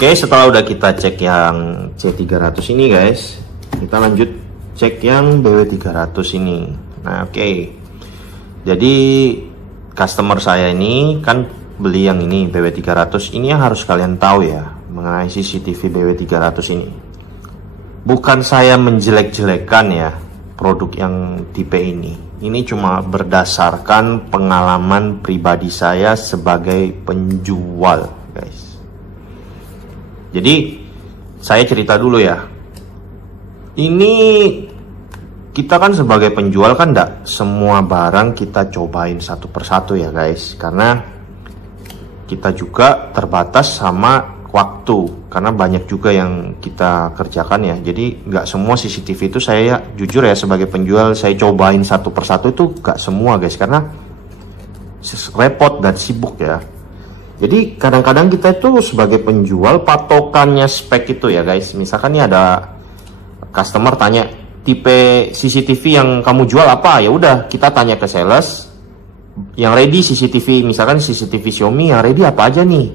Oke, setelah udah kita cek yang C300 ini guys, kita lanjut cek yang BW300 ini. Nah oke, jadi customer saya ini kan beli yang ini BW300. Ini yang harus kalian tahu ya mengenai CCTV BW300 ini. Bukan saya menjelek-jelekan ya produk yang tipe ini. Ini cuma berdasarkan pengalaman pribadi saya sebagai penjual guys. Jadi saya cerita dulu ya. Ini kita kan sebagai penjual kan enggak semua barang kita cobain satu persatu ya guys. Karena kita juga terbatas sama waktu. Karena banyak juga yang kita kerjakan ya. Jadi nggak semua CCTV itu saya jujur ya sebagai penjual saya cobain satu persatu itu nggak semua guys. Karena repot dan sibuk ya. Jadi kadang-kadang kita itu sebagai penjual patokannya spek itu ya guys. Misalkan nih ada customer tanya tipe CCTV yang kamu jual apa, ya udah kita tanya ke sales yang ready CCTV, misalkan CCTV Xiaomi yang ready apa aja nih,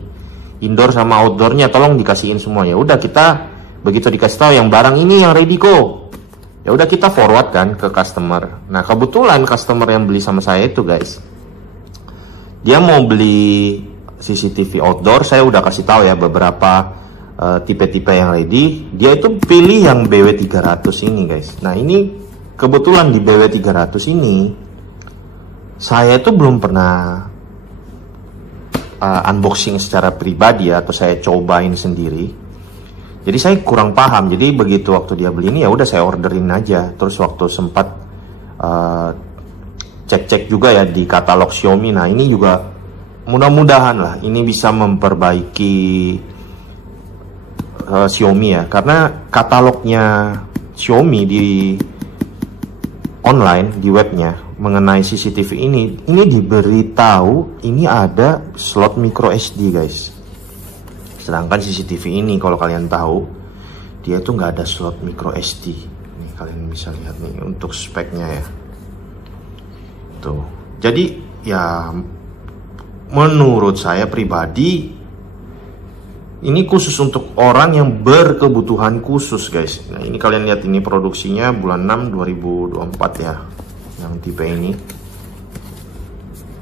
indoor sama outdoornya tolong dikasihin semua. Ya udah kita begitu dikasih tahu yang barang ini yang ready kok, ya udah kita forward kan ke customer. Nah kebetulan customer yang beli sama saya itu guys, dia mau beli CCTV outdoor. Saya udah kasih tahu ya beberapa tipe-tipe yang ready. Dia itu pilih yang BW300 ini guys. Nah ini kebetulan di BW300 ini saya itu belum pernah unboxing secara pribadi ya, atau saya cobain sendiri. Jadi saya kurang paham. Jadi begitu waktu dia beli ini ya udah saya orderin aja. Terus waktu sempat cek-cek juga ya di katalog Xiaomi. Nah ini juga mudah-mudahan lah ini bisa memperbaiki Xiaomi ya, karena katalognya Xiaomi di online di webnya mengenai CCTV ini diberitahu ini ada slot micro SD guys. Sedangkan CCTV ini kalau kalian tahu dia tuh nggak ada slot micro SD. Nih kalian bisa lihat nih untuk speknya ya. Tuh. Jadi ya menurut saya pribadi ini khusus untuk orang yang berkebutuhan khusus guys. Nah ini kalian lihat ini produksinya bulan 6 2024 ya, yang tipe ini.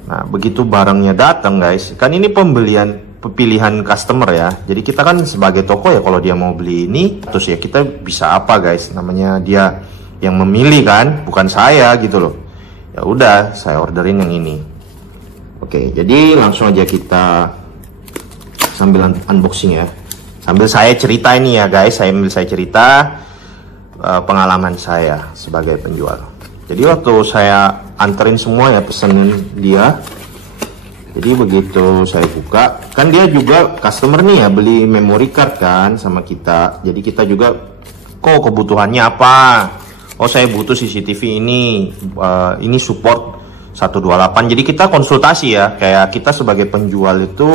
Nah begitu barangnya datang guys, kan ini pilihan customer ya. Jadi kita kan sebagai toko ya kalau dia mau beli ini, terus ya kita bisa apa guys, namanya dia yang memilih kan, bukan saya gitu loh. Ya udah saya orderin yang ini. Oke, jadi langsung aja kita sambil unboxing ya. Sambil saya cerita ini ya guys, sambil saya cerita pengalaman saya sebagai penjual. Jadi waktu saya anterin semua ya pesanan dia. Jadi begitu saya buka, kan dia juga customer nih ya beli memory card kan sama kita. Jadi kita juga kok kebutuhannya apa? Oh saya butuh CCTV ini support 128. Jadi kita konsultasi ya, kayak kita sebagai penjual itu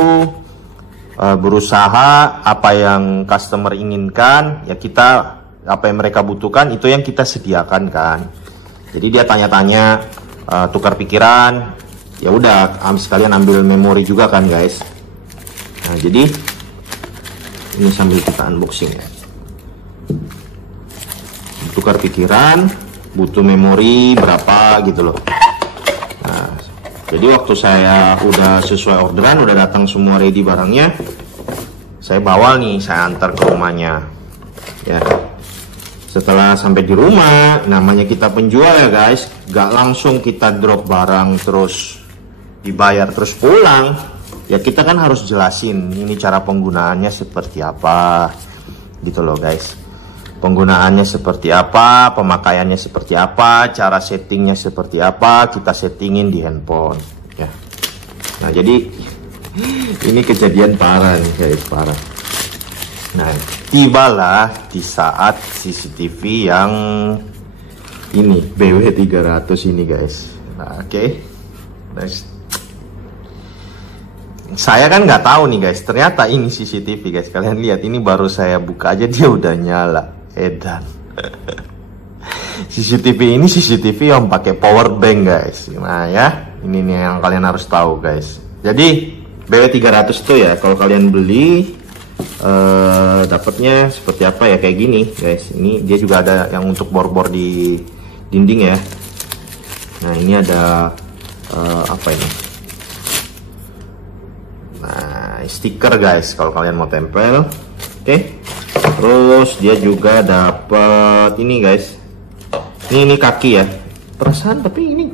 berusaha apa yang customer inginkan ya, kita apa yang mereka butuhkan itu yang kita sediakan kan. Jadi dia tanya-tanya, tukar pikiran, ya udah sekalian ambil memori juga kan guys. Nah jadi ini sambil kita unboxing ya, tukar pikiran, butuh memori berapa gitu loh. Nah, jadi waktu saya udah sesuai orderan, udah datang semua ready barangnya, saya bawa nih, saya antar ke rumahnya. Ya, setelah sampai di rumah, namanya kita penjual ya guys, gak langsung kita drop barang terus dibayar terus pulang. Ya kita kan harus jelasin ini cara penggunaannya seperti apa, gitu loh guys. Penggunaannya seperti apa, pemakaiannya seperti apa, cara settingnya seperti apa, kita settingin di handphone ya. Nah jadi ini kejadian parah nih guys, parah. Nah tibalah di saat CCTV yang ini BW300 ini guys. Nah oke, nice. Saya kan nggak tahu nih guys, ternyata ini CCTV guys. Kalian lihat ini baru saya buka aja dia udah nyala. Edan. CCTV ini CCTV yang pakai power bank guys. Nah ya, ini nih yang kalian harus tahu guys. Jadi BW300 itu ya kalau kalian beli dapatnya seperti apa ya, kayak gini guys. Ini dia juga ada yang untuk bor-bor di dinding ya. Nah ini ada apa ini, nah stiker guys kalau kalian mau tempel. Oke. Terus dia juga dapat ini guys, ini kaki ya, perasaan tapi ini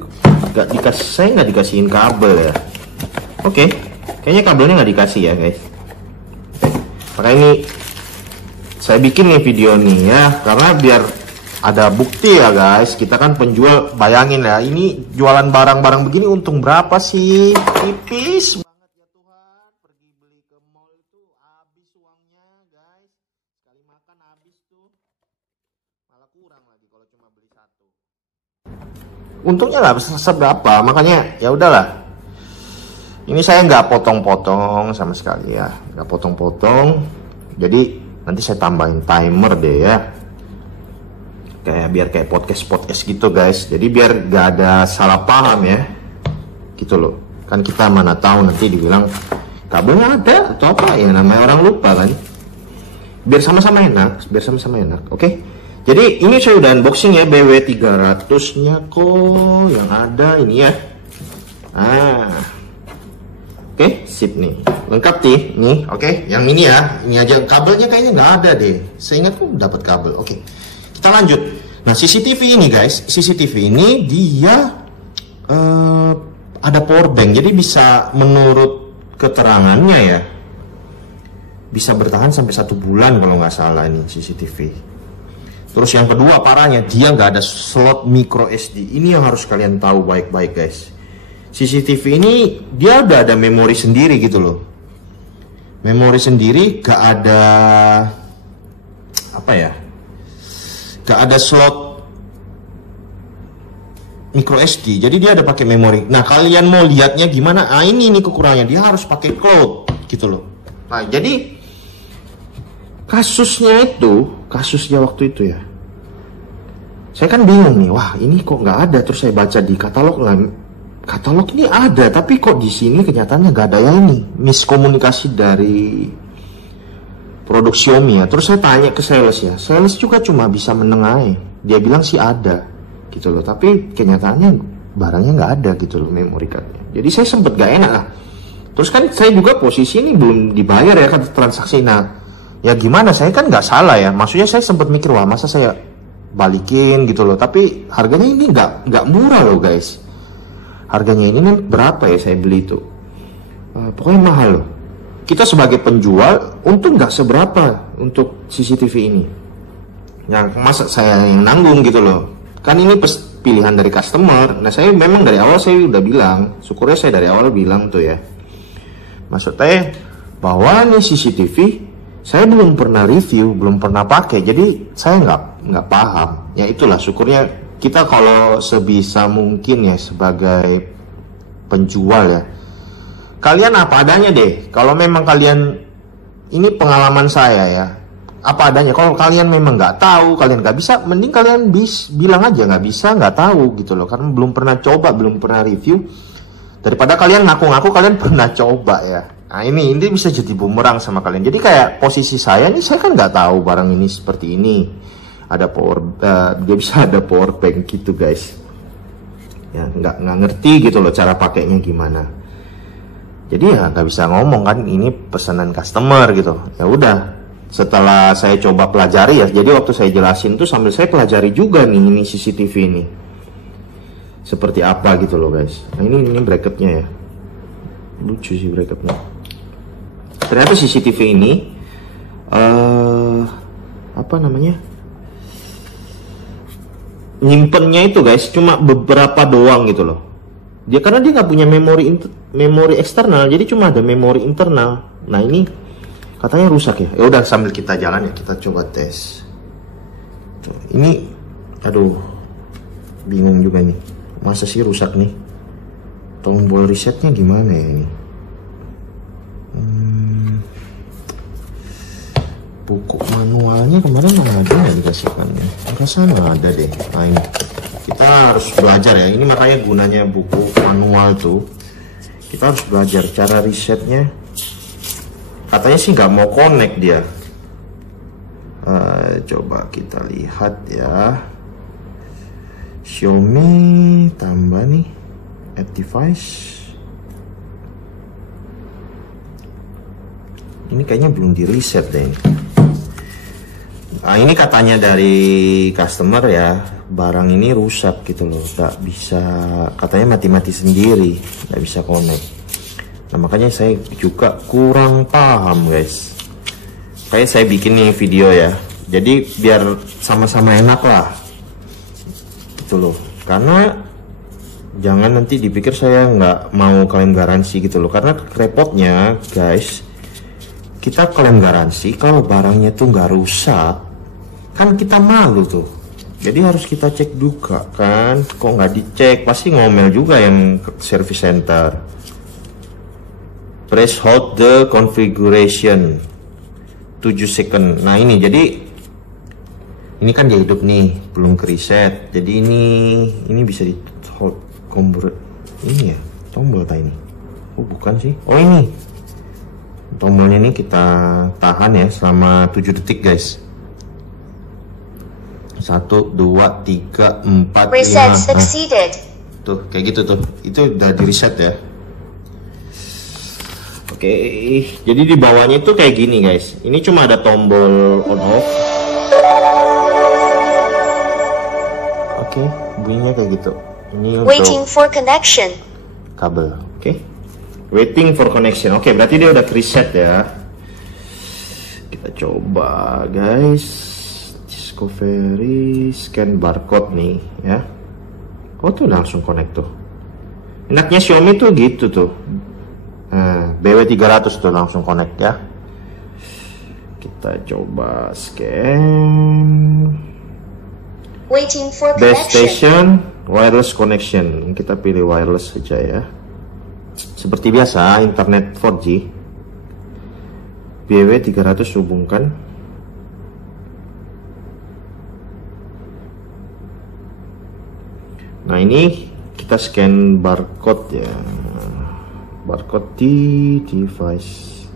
nggak dikasih, saya nggak dikasihin kabel ya. Oke, kayaknya kabelnya nggak dikasih ya guys. Maka ini saya bikin nih video nih ya, karena biar ada bukti ya guys. Kita kan penjual, bayangin ya, ini jualan barang-barang begini untung berapa sih? Tipis banget ya Tuhan. Pergi beli ke mall itu habis uangnya guys. Sekali makan habis tuh, malah kurang lagi kalau cuma beli satu. Untungnya nggak seberapa, makanya ya udahlah. Ini saya nggak potong-potong sama sekali ya, nggak potong-potong. Jadi nanti saya tambahin timer deh ya, kayak biar kayak podcast gitu guys. Jadi biar nggak ada salah paham ya, gitu loh. Kan kita mana tahu nanti dibilang kabelnya ada atau apa ya, namanya orang lupa kan. Biar sama-sama enak, Oke. Jadi ini saya udah unboxing ya BW 300-nya kok, yang ada ini ya. Oke, sip nih, lengkap nih. Oke, yang ini ya, ini aja kabelnya kayaknya nggak ada deh. Seingatku dapat kabel. Oke, kita lanjut. Nah, CCTV ini guys, CCTV ini dia ada power bank, jadi bisa menurut keterangannya ya, bisa bertahan sampai 1 bulan kalau nggak salah ini CCTV. Terus yang kedua parahnya, dia nggak ada slot micro SD. Ini yang harus kalian tahu baik-baik guys. CCTV ini dia udah ada memori sendiri gitu loh. Memori sendiri, gak ada apa ya, gak ada slot micro SD. Jadi dia ada pakai memori. Nah kalian mau lihatnya gimana? Ini kekurangannya, dia harus pakai cloud gitu loh. Nah jadi kasusnya waktu itu ya, saya kan bingung nih, wah ini kok nggak ada. Terus saya baca di katalog lah, katalog ini ada, tapi kok di sini kenyataannya nggak ada ya. Ini miskomunikasi dari produk Xiaomi ya. Terus saya tanya ke sales ya, sales juga cuma bisa menengahi. Dia bilang sih ada gitu loh, tapi kenyataannya barangnya nggak ada gitu loh, memory cardnya. Jadi saya sempet gak enak lah. Terus kan saya juga posisi ini belum dibayar ya kan transaksi. Nah ya gimana, saya kan nggak salah ya. Maksudnya saya sempet mikir, wah masa saya balikin gitu loh. Tapi harganya ini nggak murah loh guys. Harganya ini berapa ya saya beli itu? Pokoknya mahal loh. Kita sebagai penjual untung nggak seberapa untuk CCTV ini. Yang masa saya yang nanggung gitu loh. Kan ini pilihan dari customer. Nah saya memang dari awal saya udah bilang, syukurnya saya dari awal bilang tuh ya. Maksudnya bahwa nih CCTV saya belum pernah review, belum pernah pakai. Jadi saya nggak paham. Ya itulah syukurnya. Kita kalau sebisa mungkin ya sebagai penjual ya, kalian apa adanya deh. Kalau memang kalian, ini pengalaman saya ya, apa adanya. Kalau kalian memang nggak tahu, kalian nggak bisa, mending kalian bilang aja nggak bisa, nggak tahu gitu loh. Karena belum pernah coba, belum pernah review, daripada kalian ngaku-ngaku kalian pernah coba ya. Nah ini bisa jadi bumerang sama kalian. Jadi kayak posisi saya nih, saya kan nggak tahu barang ini seperti ini. Ada dia bisa ada power bank gitu guys ya, nggak ngerti gitu loh cara pakainya gimana. Jadi ya nggak bisa ngomong kan, ini pesanan customer gitu. Ya udah, setelah saya coba pelajari ya, jadi waktu saya jelasin tuh sambil saya pelajari juga nih ini CCTV ini seperti apa gitu loh guys. Nah ini bracketnya ya, lucu sih bracketnya. Ternyata CCTV ini apa namanya, nyimpennya itu guys cuma beberapa doang gitu loh. Dia karena dia nggak punya memori eksternal, jadi cuma ada memori internal. Nah ini katanya rusak ya. Ya udah sambil kita jalan ya, kita coba tes. Ini aduh bingung juga nih, masa sih rusak nih. Tombol resetnya gimana ya ini? Buku manualnya kemarin mana ada ya dikasihkannya? Rasanya ada deh. Nah ini kita harus belajar ya. Ini makanya gunanya buku manual tuh. Kita harus belajar cara resetnya. katanya sih nggak mau connect dia. Coba kita lihat ya. Xiaomi tambah nih add device. Ini kayaknya belum di reset deh. Nah, ini katanya dari customer ya, barang ini rusak gitu loh, nggak bisa, katanya mati-mati sendiri, nggak bisa connect. Nah makanya saya juga kurang paham guys. Kayak saya bikin nih video ya, jadi biar sama-sama enak lah gitu loh. Karena jangan nanti dipikir saya nggak mau klaim garansi gitu loh. Karena repotnya guys, kita klaim garansi kalau barangnya tuh nggak rusak, kan kita malu tuh. Jadi harus kita cek juga kan. Kok nggak dicek, pasti ngomel juga yang service center. Press hold the configuration 7 second. Nah ini jadi ini kan dia hidup nih, belum ke reset. Jadi ini bisa di hold convert. Ini ya tombol tadi ini. Oh bukan sih. Oh ini tombolnya ini kita tahan ya selama 7 detik guys. 1, 2, 3, 4, 5. Reset succeeded. Tuh kayak gitu tuh. Itu udah di reset ya. Oke, jadi di bawahnya itu kayak gini guys. Ini cuma ada tombol on off. Oke, bunyinya kayak gitu. Ini Waiting for connection. kabel. Oke. Waiting for connection. Oke, berarti dia udah reset ya. Kita coba guys. Discovery scan barcode nih ya. Oh tuh langsung connect tuh. Enaknya Xiaomi tuh gitu tuh. Nah, BW300 tuh langsung connect ya. Kita coba scan. Waiting for Base connection. station wireless connection. Kita pilih wireless saja ya. Seperti biasa internet 4G. BW300 hubungkan. Nah ini kita scan barcode ya. Barcode di device.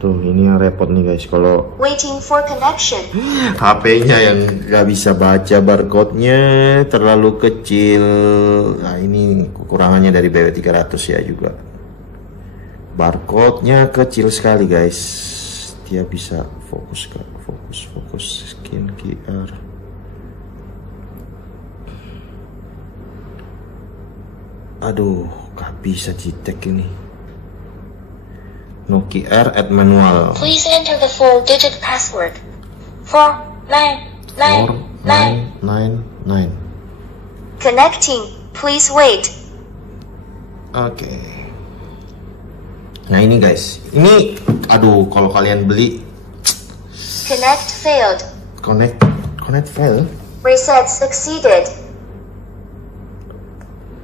Tuh ini yang repot nih guys, kalau Waiting for connection. HP-nya yang nggak bisa baca barcode-nya, terlalu kecil. Nah ini kekurangannya dari BW300 ya juga. Barcode-nya kecil sekali guys. Dia bisa fokus scan QR. Aduh, gak bisa detect ini. No QR add manual. Please enter the 4-digit password. 4999. 4999. Connecting. Please wait. Oke. Nah ini guys, ini aduh kalau kalian beli Connect failed. connect fail. Reset succeeded.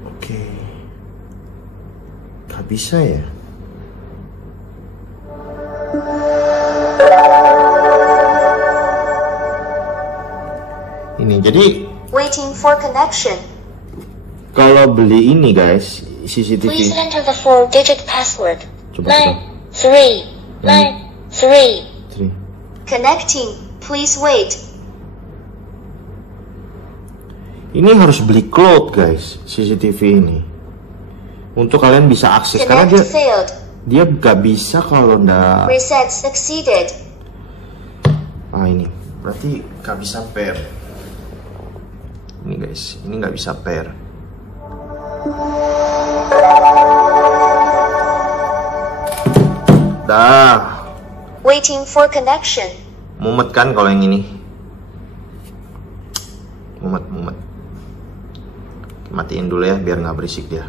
Oke. Gak bisa ya. Ini jadi Waiting for connection. kalau beli ini guys, CCTV. Please enter the 4-digit password. Coba. 9393. 3. Connecting. Please wait. Ini harus beli cloud guys, CCTV ini. Untuk kalian bisa akses karena Connect failed. dia gak bisa kalau ndak. Reset succeeded. Ah ini berarti gak bisa pair. Ini guys, ini nggak bisa pair. Dah. Waiting for connection. Mumet kan kalau yang ini. Mumet. Matiin dulu ya biar nggak berisik dia.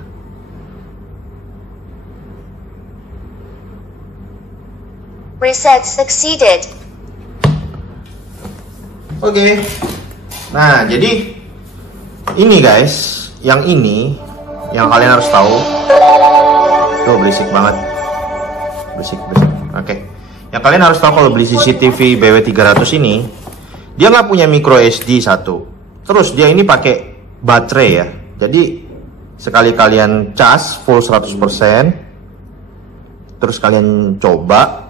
Reset succeeded. Oke. Nah, jadi ini guys, yang ini yang kalian harus tahu. Tuh berisik banget. Berisik. Oke. Yang kalian harus tahu kalau beli CCTV BW300 ini, dia nggak punya micro SD satu. Terus dia ini pakai baterai ya. Jadi sekali kalian cas full 100%, terus kalian coba,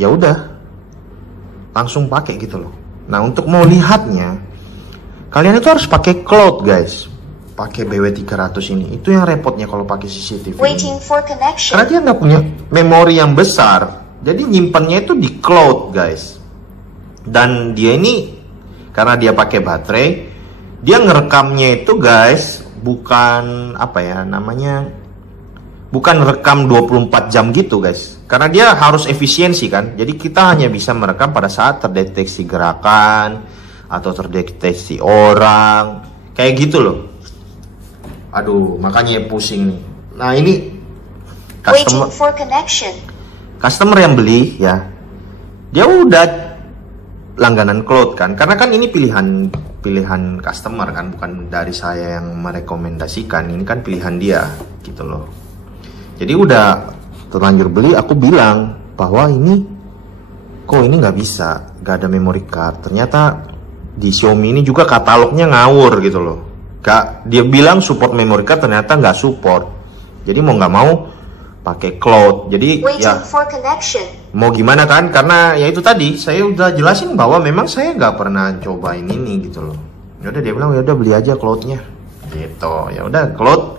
ya udah langsung pakai gitu loh. Nah, untuk mau lihatnya kalian itu harus pakai cloud guys, pakai BW300 ini. Itu yang repotnya kalau pakai CCTV Waiting ini. for connection. Karena dia nggak punya memori yang besar, jadi nyimpannya itu di cloud guys. Dan dia ini karena dia pakai baterai, dia ngerekamnya itu guys bukan apa ya namanya, bukan rekam 24 jam gitu guys. Karena dia harus efisiensi kan. Jadi kita hanya bisa merekam pada saat terdeteksi gerakan atau terdeteksi orang, kayak gitu loh. Aduh, makanya pusing nih. Nah, ini Waiting for connection. customer yang beli ya, dia udah langganan cloud kan, karena kan ini pilihan customer kan, bukan dari saya yang merekomendasikan. Ini kan pilihan dia gitu loh. Jadi udah terlanjur beli, aku bilang bahwa ini kok ini nggak bisa, nggak ada memory card. Ternyata di Xiaomi ini juga katalognya ngawur gitu loh. Dia bilang support memory card, ternyata nggak support. Jadi mau nggak mau pakai cloud. Jadi ya mau gimana kan? Karena ya itu tadi saya udah jelasin bahwa memang saya nggak pernah cobain ini gitu loh. Ya udah, dia bilang ya udah beli aja cloudnya. Gitu. Ya udah cloud.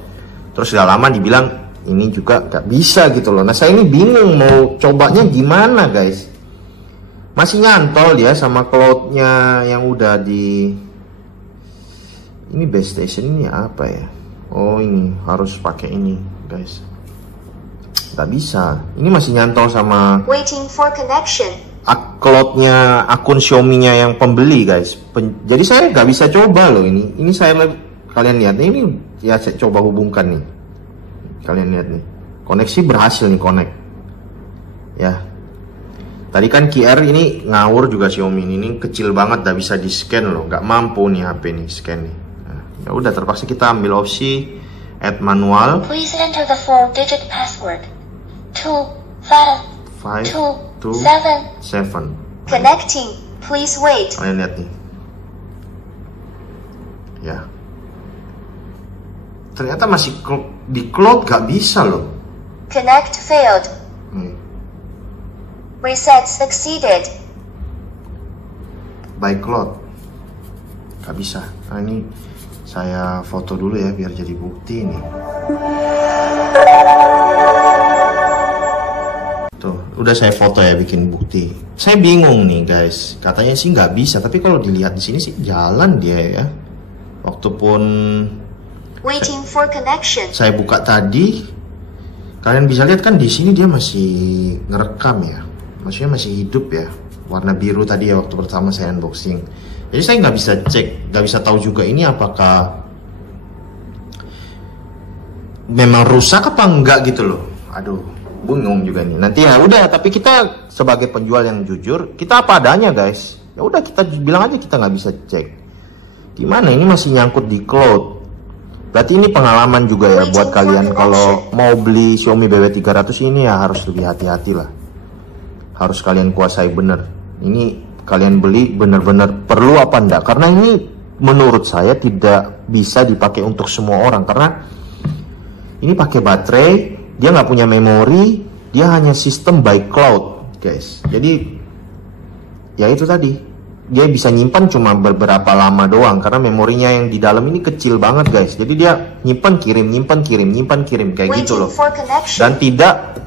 Terus gak lama dibilang ini juga nggak bisa gitu loh. Nah, saya ini bingung mau cobanya gimana guys. Masih nyantol dia sama cloudnya yang udah di ini. Base station ini apa ya? Oh, ini harus pakai ini guys. Nggak bisa. Ini masih nyantol sama Waiting for connection. cloudnya akun Xiaomi-nya yang pembeli guys. Jadi saya nggak bisa coba loh ini. Ini saya, kalian lihat ini ya, saya coba hubungkan nih. Kalian lihat nih, koneksi berhasil nih, connect ya. Tadi kan QR ini ngawur juga Xiaomi ini kecil banget, gak bisa di scan loh, nggak mampu nih HP nih scan nih. Nah, ya udah, terpaksa kita ambil opsi add manual. Please enter the 4-digit password. 5 2 7. Connecting. Please wait. Kalian lihat nih, ya. Ternyata masih di cloud, gak bisa loh. Connect failed. Reset succeeded. By cloud gak bisa. Nah, ini saya foto dulu ya biar jadi bukti nih. Tuh, udah saya foto ya, bikin bukti. Saya bingung nih guys, katanya sih nggak bisa, tapi kalau dilihat di sini sih jalan dia ya. Waktu pun Waiting for connection. saya buka tadi, kalian bisa lihat kan di sini dia masih ngerekam ya, maksudnya masih hidup ya, warna biru tadi ya waktu pertama saya unboxing. Jadi saya nggak bisa cek, nggak bisa tahu juga ini apakah memang rusak apa enggak gitu loh. Aduh, bingung juga nih. Nanti ya udah, tapi kita sebagai penjual yang jujur, kita apa adanya guys. Ya udah, kita bilang aja kita nggak bisa cek. Gimana, ini masih nyangkut di cloud. Berarti ini pengalaman juga ya buat kalian kalau mau beli Xiaomi BW300 ini ya harus lebih hati-hati lah. Harus kalian kuasai bener. Ini kalian beli bener-bener perlu apa enggak? Karena ini menurut saya tidak bisa dipakai untuk semua orang. Karena ini pakai baterai, dia nggak punya memori, dia hanya sistem by cloud guys. Jadi ya itu tadi, dia bisa nyimpan cuma beberapa lama doang karena memorinya yang di dalam ini kecil banget guys. Jadi dia nyimpan kirim, nyimpan kirim, nyimpan kirim kayak gitu loh. Dan tidak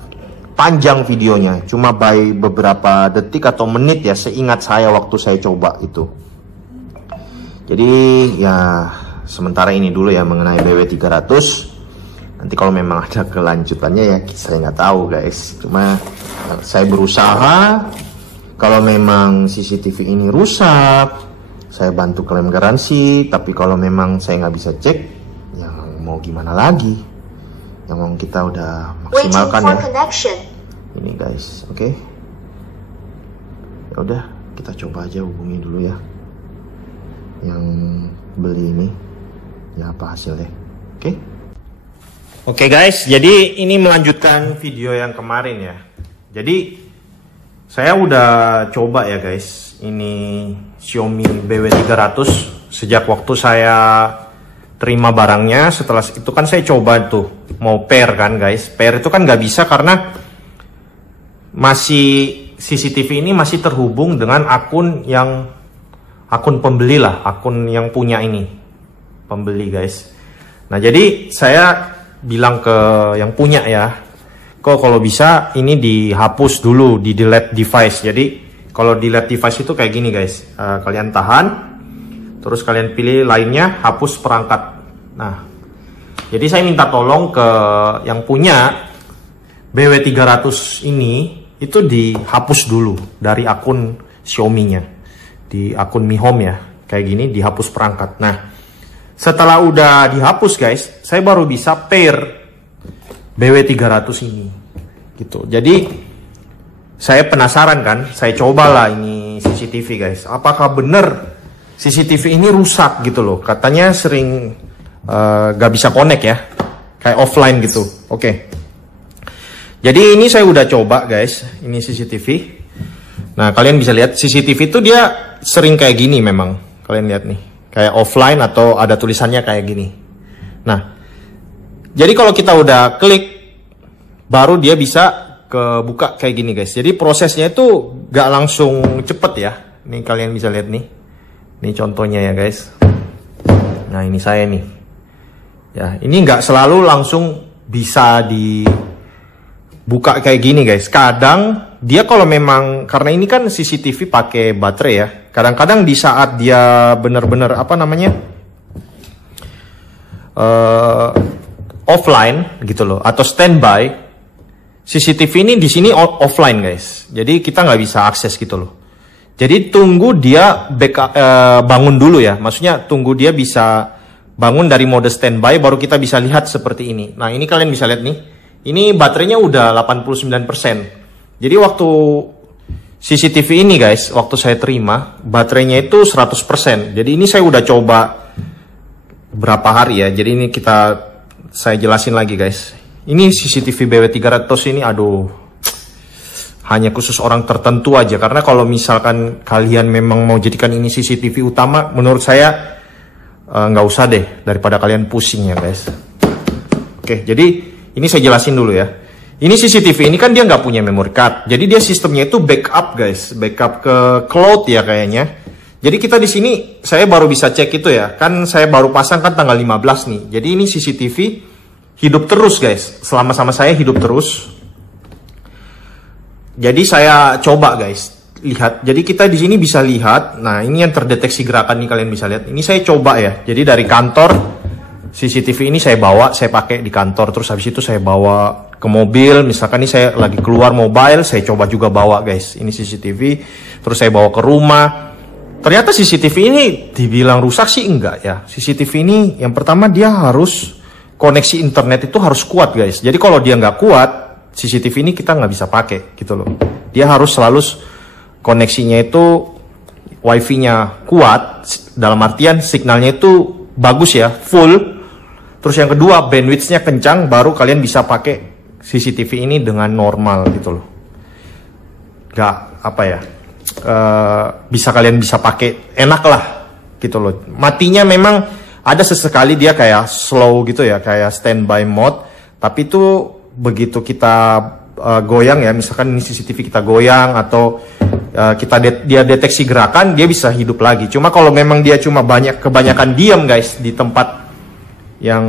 panjang videonya, cuma by beberapa detik atau menit ya, seingat saya waktu saya coba itu. Jadi ya sementara ini dulu ya mengenai BW300. Nanti kalau memang ada kelanjutannya ya saya nggak tahu guys. Cuma saya berusaha. Kalau memang CCTV ini rusak, saya bantu klaim garansi. Tapi kalau memang saya nggak bisa cek, ya mau gimana lagi? Yang mau kita udah maksimalkan ya. Ini guys, oke? Ya udah, kita coba aja hubungi dulu ya. Yang beli ini, ya apa hasilnya? Oke? Oke guys, jadi ini melanjutkan video yang kemarin ya. Jadi saya udah coba ya guys, ini Xiaomi BW300 sejak waktu saya terima barangnya. Setelah itu kan saya coba tuh mau pair kan guys. Pair itu kan nggak bisa karena masih CCTV ini masih terhubung dengan akun pembeli lah, akun yang punya ini pembeli guys. Nah jadi saya bilang ke yang punya ya, kok kalau bisa ini dihapus dulu, di delete device. Jadi kalau delete device itu kayak gini guys, kalian tahan, terus kalian pilih lainnya, hapus perangkat. Nah, jadi saya minta tolong ke yang punya BW300 ini, itu dihapus dulu dari akun Xiaomi-nya, di akun Mi Home ya, kayak gini, dihapus perangkat. Nah, setelah udah dihapus guys, saya baru bisa pair BW300 ini, gitu. Jadi saya penasaran kan, saya cobalah ini CCTV guys, apakah bener CCTV ini rusak gitu loh. Katanya sering gak bisa connect ya, kayak offline gitu. Oke. Jadi ini saya udah coba guys, ini CCTV. Nah kalian bisa lihat CCTV itu dia sering kayak gini memang. Kalian lihat nih, kayak offline atau ada tulisannya kayak gini. Nah, jadi kalau kita udah klik, baru dia bisa kebuka kayak gini guys. Jadi prosesnya itu gak langsung cepet ya. Nih kalian bisa lihat nih. Ini contohnya ya guys. Nah ini saya nih. Ya, ini nggak selalu langsung bisa dibuka kayak gini guys. Kadang dia kalau memang, karena ini kan CCTV pakai baterai ya. Kadang-kadang di saat dia bener-bener apa namanya offline gitu loh, atau standby, CCTV ini di sini offline guys. Jadi kita nggak bisa akses gitu loh. Jadi tunggu dia bangun dulu ya. Maksudnya tunggu dia bisa bangun dari mode standby, baru kita bisa lihat seperti ini. Nah ini kalian bisa lihat nih, ini baterainya udah 89%. Jadi waktu CCTV ini guys, waktu saya terima, baterainya itu 100%. Jadi ini saya udah coba berapa hari ya. Jadi ini saya jelasin lagi guys. Ini CCTV BW300 ini, aduh, hanya khusus orang tertentu aja. Karena kalau misalkan kalian memang mau jadikan ini CCTV utama, menurut saya nggak usah deh, daripada kalian pusing ya guys. Oke, jadi ini saya jelasin dulu ya. Ini CCTV ini kan dia nggak punya memory card, jadi dia sistemnya itu backup guys, backup ke cloud ya kayaknya. Jadi kita di sini saya baru bisa cek itu ya, kan saya baru pasang kan tanggal 15 nih. Jadi ini CCTV hidup terus guys, selama sama saya hidup terus. Jadi saya coba guys, lihat. Jadi kita di sini bisa lihat. Nah, ini yang terdeteksi gerakan nih, kalian bisa lihat. Ini saya coba ya. Jadi dari kantor CCTV ini saya bawa, saya pakai di kantor. Terus habis itu saya bawa ke mobil. Misalkan ini saya lagi keluar mobile, saya coba juga bawa guys. Ini CCTV. Terus saya bawa ke rumah. Ternyata CCTV ini dibilang rusak sih enggak ya. CCTV ini yang pertama dia harus koneksi internet itu harus kuat guys. Jadi kalau dia nggak kuat, CCTV ini kita nggak bisa pakai gitu loh. Dia harus selalu koneksinya itu wifi-nya kuat, dalam artian signalnya itu bagus ya, full. Terus yang kedua bandwidth-nya kencang, baru kalian bisa pakai CCTV ini dengan normal gitu loh. Gak apa ya, bisa kalian bisa pakai enak lah gitu loh. Matinya memang ada sesekali dia kayak slow gitu ya, kayak standby mode. Tapi itu begitu kita goyang ya, misalkan ini CCTV kita goyang atau dia deteksi gerakan, dia bisa hidup lagi. Cuma kalau memang dia cuma kebanyakan diam guys di tempat yang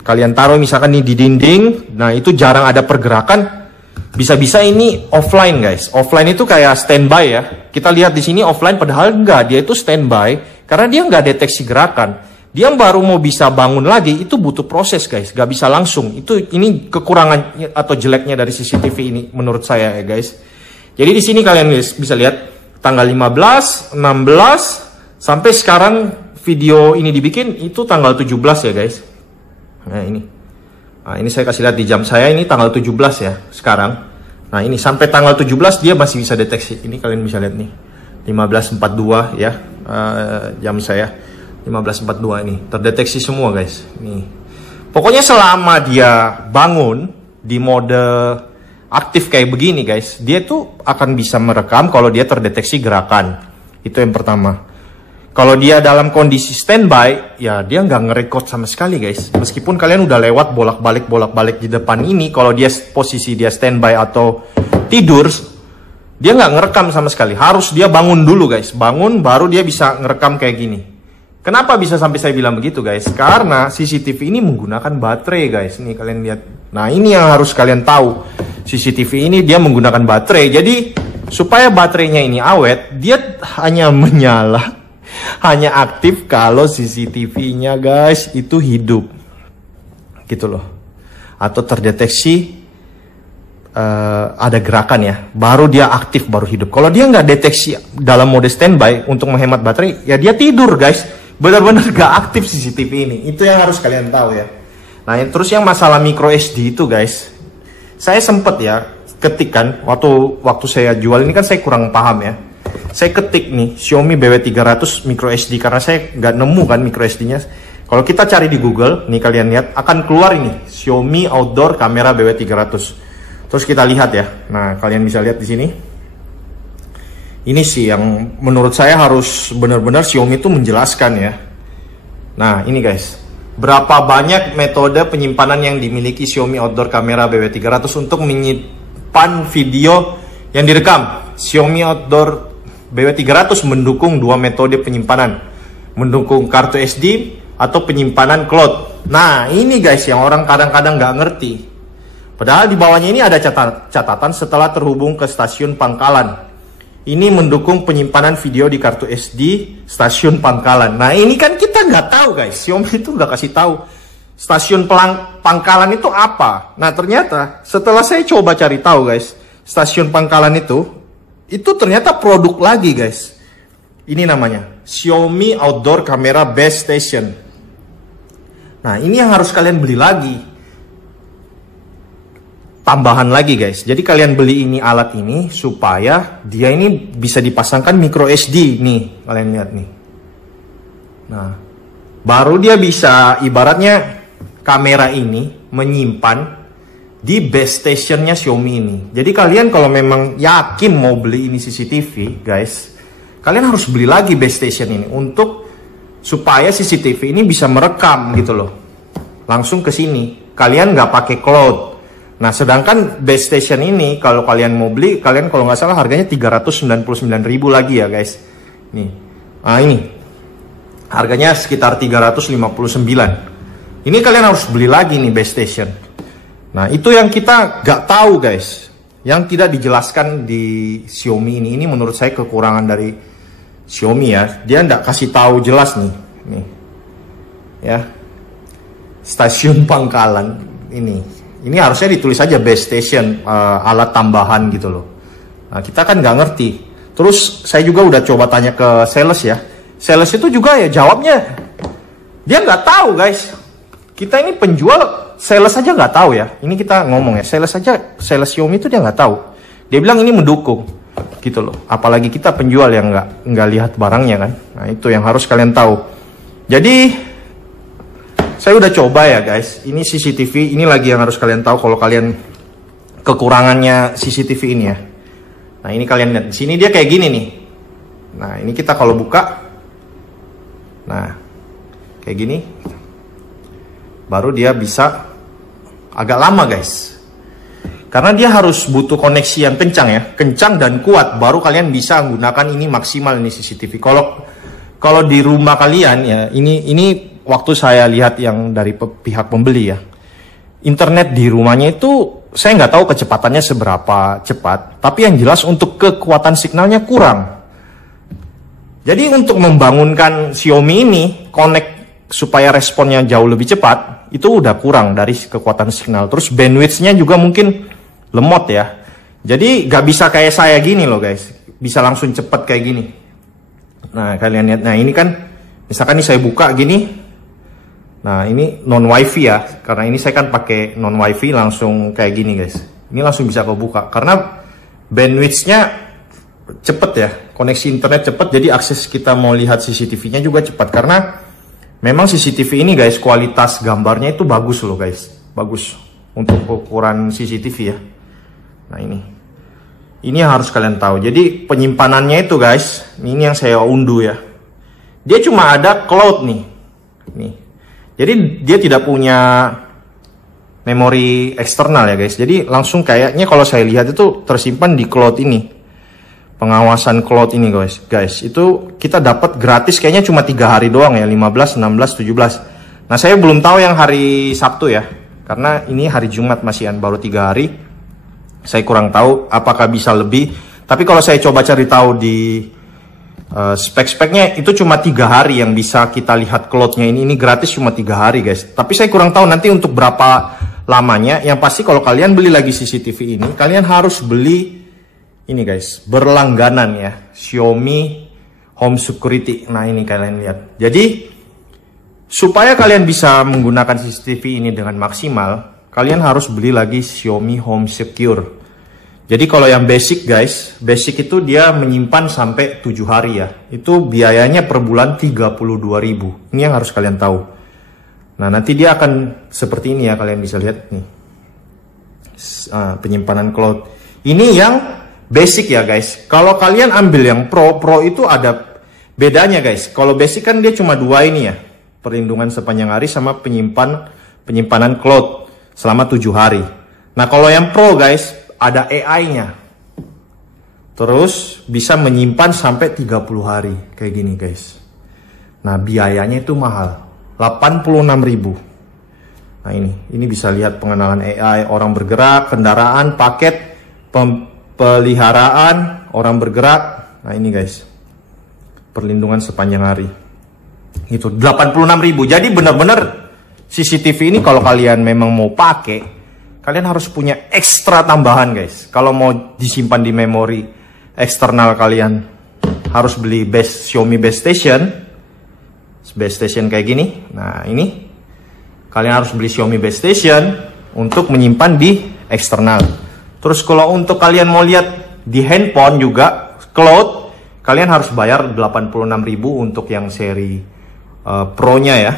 kalian taruh, misalkan ini di dinding, nah itu jarang ada pergerakan, bisa-bisa ini offline guys. Offline itu kayak standby ya. Kita lihat di sini offline, padahal enggak, dia itu standby karena dia nggak deteksi gerakan. Dia baru mau bisa bangun lagi, itu butuh proses guys, gak bisa langsung. Ini kekurangan atau jeleknya dari CCTV ini menurut saya ya guys. Jadi di sini kalian guys bisa lihat tanggal 15, 16 sampai sekarang video ini dibikin itu tanggal 17 ya guys. Nah ini. Nah, ini saya kasih lihat di jam saya, ini tanggal 17 ya sekarang. Nah ini sampai tanggal 17 dia masih bisa deteksi. Ini kalian bisa lihat nih, 15.42 ya jam saya. 15.42 ini terdeteksi semua guys. Nih. Pokoknya selama dia bangun di mode aktif kayak begini guys, dia tuh akan bisa merekam kalau dia terdeteksi gerakan. Itu yang pertama. Kalau dia dalam kondisi standby, ya dia nggak ngerekord sama sekali guys. Meskipun kalian udah lewat bolak-balik di depan ini, kalau dia posisi dia standby atau tidur, dia nggak ngerekam sama sekali. Harus dia bangun dulu guys, bangun baru dia bisa ngerekam kayak gini. Kenapa bisa sampai saya bilang begitu guys? Karena CCTV ini menggunakan baterai guys. Nih kalian lihat. Nah ini yang harus kalian tahu. CCTV ini dia menggunakan baterai. Jadi supaya baterainya ini awet, dia hanya menyala, hanya aktif kalau CCTV-nya guys itu hidup. Gitu loh. Atau terdeteksi ada gerakan ya, baru dia aktif, baru hidup. Kalau dia nggak deteksi dalam mode standby untuk menghemat baterai, ya dia tidur guys. Benar-benar nggak aktif CCTV ini. Itu yang harus kalian tahu ya. Nah terus yang masalah micro SD itu guys, saya sempet ya ketik kan, waktu saya jual ini kan saya kurang paham ya. Saya ketik nih Xiaomi BW300 micro SD karena saya nggak nemu kan micro SD-nya. Kalau kita cari di Google, nih kalian lihat akan keluar ini Xiaomi outdoor kamera BW300. Terus kita lihat ya. Nah, kalian bisa lihat di sini. Ini sih yang menurut saya harus benar-benar Xiaomi itu menjelaskan ya. Nah, ini guys. Berapa banyak metode penyimpanan yang dimiliki Xiaomi outdoor kamera BW300 untuk menyimpan video yang direkam? Xiaomi outdoor BW300 mendukung dua metode penyimpanan. Mendukung kartu SD atau penyimpanan cloud. Nah, ini guys yang orang kadang-kadang nggak ngerti. Padahal di bawahnya ini ada catatan setelah terhubung ke stasiun pangkalan. Ini mendukung penyimpanan video di kartu SD stasiun pangkalan. Nah ini kan kita nggak tahu guys. Xiaomi itu nggak kasih tahu stasiun pangkalan itu apa. Nah ternyata setelah saya coba cari tahu guys, stasiun pangkalan itu ternyata produk lagi guys. Ini namanya Xiaomi Outdoor Camera Base Station. Nah ini yang harus kalian beli lagi. Tambahan lagi guys, jadi kalian beli ini alat ini supaya dia ini bisa dipasangkan micro SD nih, kalian lihat nih. Nah, baru dia bisa ibaratnya kamera ini menyimpan di base stationnya Xiaomi ini. Jadi kalian kalau memang yakin mau beli ini CCTV guys, kalian harus beli lagi base station ini untuk supaya CCTV ini bisa merekam gitu loh. Langsung ke sini, kalian nggak pakai cloud. Nah, sedangkan base station ini kalau kalian mau beli, kalian kalau nggak salah harganya 399.000 lagi ya guys. Nih, nah ini harganya sekitar 359. Ini kalian harus beli lagi nih base station. Nah, itu yang kita nggak tahu guys, yang tidak dijelaskan di Xiaomi ini. Ini menurut saya kekurangan dari Xiaomi ya. Dia nggak kasih tahu jelas nih, ya. Stasiun pangkalan ini. Ini harusnya ditulis aja base station, alat tambahan gitu loh. Nah, kita kan nggak ngerti. Terus saya juga udah coba tanya ke sales ya. Sales itu juga ya jawabnya, dia nggak tahu guys. Kita ini penjual, sales aja nggak tahu ya. Ini kita ngomong ya, sales Xiaomi itu dia nggak tahu. Dia bilang ini mendukung gitu loh. Apalagi kita penjual yang nggak lihat barangnya kan. Nah itu yang harus kalian tahu. Jadi saya udah coba ya guys, ini CCTV, ini lagi yang harus kalian tahu kalau kalian kekurangannya CCTV ini ya. Nah ini kalian lihat, di sini dia kayak gini nih. Nah ini kita kalau buka, nah kayak gini, baru dia bisa agak lama guys. Karena dia harus butuh koneksi yang kencang ya, kencang dan kuat, baru kalian bisa menggunakan ini maksimal ini CCTV. Kalau di rumah kalian ya, ini waktu saya lihat yang dari pihak pembeli ya, internet di rumahnya itu saya nggak tahu kecepatannya seberapa cepat, tapi yang jelas untuk kekuatan signalnya kurang. Jadi untuk membangunkan Xiaomi ini connect supaya responnya jauh lebih cepat, itu udah kurang dari kekuatan signal. Terus bandwidth-nya juga mungkin lemot ya. Jadi nggak bisa kayak saya gini loh guys, bisa langsung cepat kayak gini. Nah kalian lihat, nah ini kan misalkan ini saya buka gini. Nah ini non wifi ya, karena ini saya kan pakai non wifi langsung kayak gini guys. Ini langsung bisa kebuka karena bandwidth-nya cepet ya, koneksi internet cepet, jadi akses kita mau lihat CCTV-nya juga cepat. Karena memang CCTV ini guys, kualitas gambarnya itu bagus loh guys, bagus untuk ukuran CCTV ya. Nah ini yang harus kalian tahu. Jadi penyimpanannya itu guys, ini yang saya unduh ya. dia cuma ada cloud nih. Jadi dia tidak punya memori eksternal ya guys. Jadi langsung kayaknya kalau saya lihat itu tersimpan di cloud ini. Pengawasan cloud ini guys. Itu kita dapat gratis kayaknya cuma 3 hari doang ya, 15, 16, 17. Nah, saya belum tahu yang hari Sabtu ya. Karena ini hari Jumat masihan baru 3 hari. Saya kurang tahu apakah bisa lebih. Tapi kalau saya coba cari tahu di spek-speknya itu cuma 3 hari yang bisa kita lihat cloudnya ini gratis cuma 3 hari guys. Tapi saya kurang tahu nanti untuk berapa lamanya. Yang pasti kalau kalian beli lagi CCTV ini, kalian harus beli ini guys, berlangganan ya, Xiaomi Home Security. Nah ini kalian lihat. Jadi supaya kalian bisa menggunakan CCTV ini dengan maksimal, kalian harus beli lagi Xiaomi Home Secure. Jadi kalau yang basic guys, basic itu dia menyimpan sampai 7 hari ya. Itu biayanya per bulan 32.000. Ini yang harus kalian tahu. Nah, nanti dia akan seperti ini ya, kalian bisa lihat nih. Penyimpanan cloud. Ini yang basic ya guys. Kalau kalian ambil yang pro itu ada bedanya guys. Kalau basic kan dia cuma 2 ini ya. Perlindungan sepanjang hari sama penyimpanan cloud selama 7 hari. Nah, kalau yang pro guys, ada AI-nya. Terus bisa menyimpan sampai 30 hari kayak gini guys. Nah, biayanya itu mahal. 86.000. Nah, ini bisa lihat pengenalan AI, orang bergerak, kendaraan, paket, peliharaan, orang bergerak. Nah, ini guys. Perlindungan sepanjang hari. Itu 86.000. Jadi benar-benar CCTV ini kalau kalian memang mau pakai, kalian harus punya ekstra tambahan guys. Kalau mau disimpan di memori eksternal kalian harus beli Xiaomi Base Station kayak gini. Nah ini kalian harus beli Xiaomi Base Station untuk menyimpan di eksternal. Terus kalau untuk kalian mau lihat di handphone juga cloud, kalian harus bayar 86.000 untuk yang seri Pro-nya ya,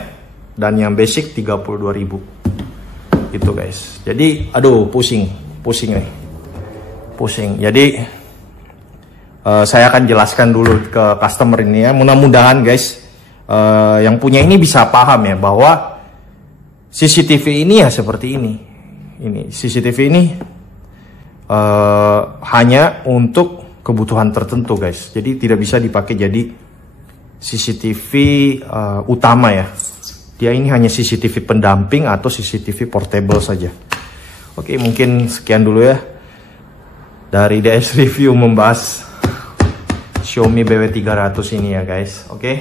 dan yang basic 32.000. Gitu guys. Jadi aduh pusing nih. Pusing. Jadi saya akan jelaskan dulu ke customer ini ya. Mudah-mudahan guys yang punya ini bisa paham ya bahwa CCTV ini ya seperti ini. Ini CCTV ini hanya untuk kebutuhan tertentu guys. Jadi tidak bisa dipakai jadi CCTV utama ya. Dia ini hanya CCTV pendamping atau CCTV portable saja. Oke, mungkin sekian dulu ya dari DS Review membahas Xiaomi BW300 ini ya guys. Oke.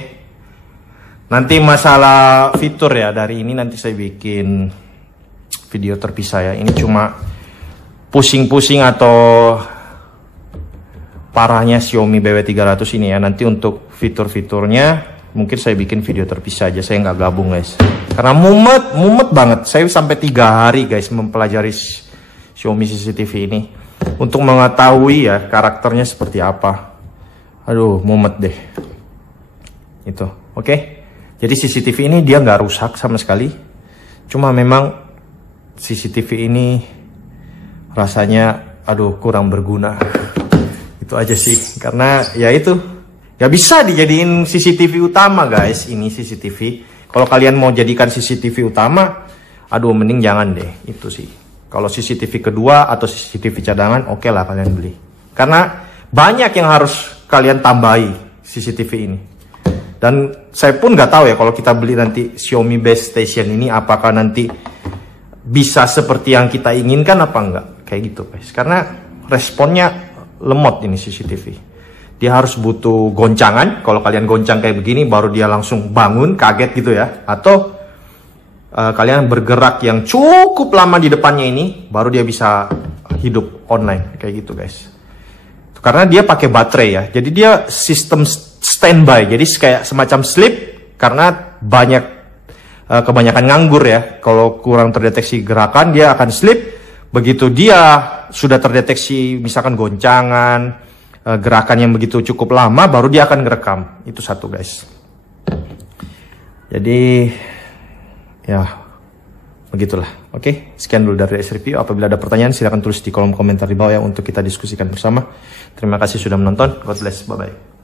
Nanti masalah fitur ya, dari ini nanti saya bikin video terpisah ya. Ini cuma pusing-pusing atau parahnya Xiaomi BW300 ini ya. Nanti untuk fitur-fiturnya mungkin saya bikin video terpisah aja, saya nggak gabung guys. Karena mumet banget. Saya sampai 3 hari guys mempelajari Xiaomi CCTV ini untuk mengetahui ya karakternya seperti apa. Aduh, mumet deh. Itu, oke. Jadi CCTV ini dia nggak rusak sama sekali. Cuma memang CCTV ini rasanya, aduh, kurang berguna. Itu aja sih. Karena ya itu. Gak bisa dijadiin CCTV utama guys, ini CCTV. Kalau kalian mau jadikan CCTV utama, aduh mending jangan deh, itu sih. Kalau CCTV kedua atau CCTV cadangan, oke lah kalian beli. Karena banyak yang harus kalian tambahi CCTV ini. Dan saya pun nggak tahu ya kalau kita beli nanti Xiaomi Base Station ini, apakah nanti bisa seperti yang kita inginkan apa enggak. Kayak gitu guys. Karena responnya lemot ini CCTV. Dia harus butuh goncangan. Kalau kalian goncang kayak begini baru dia langsung bangun, kaget gitu ya. Atau kalian bergerak yang cukup lama di depannya ini baru dia bisa hidup online kayak gitu guys. Karena dia pakai baterai ya. Jadi dia sistem standby. Jadi kayak semacam sleep karena kebanyakan nganggur ya. Kalau kurang terdeteksi gerakan dia akan sleep. Begitu dia sudah terdeteksi misalkan goncangan, gerakan yang begitu cukup lama, baru dia akan ngerekam. Itu satu guys. Jadi ya begitulah. Oke, sekian dulu dari DS Review. Apabila ada pertanyaan silahkan tulis di kolom komentar di bawah ya untuk kita diskusikan bersama. Terima kasih sudah menonton. God bless. Bye bye.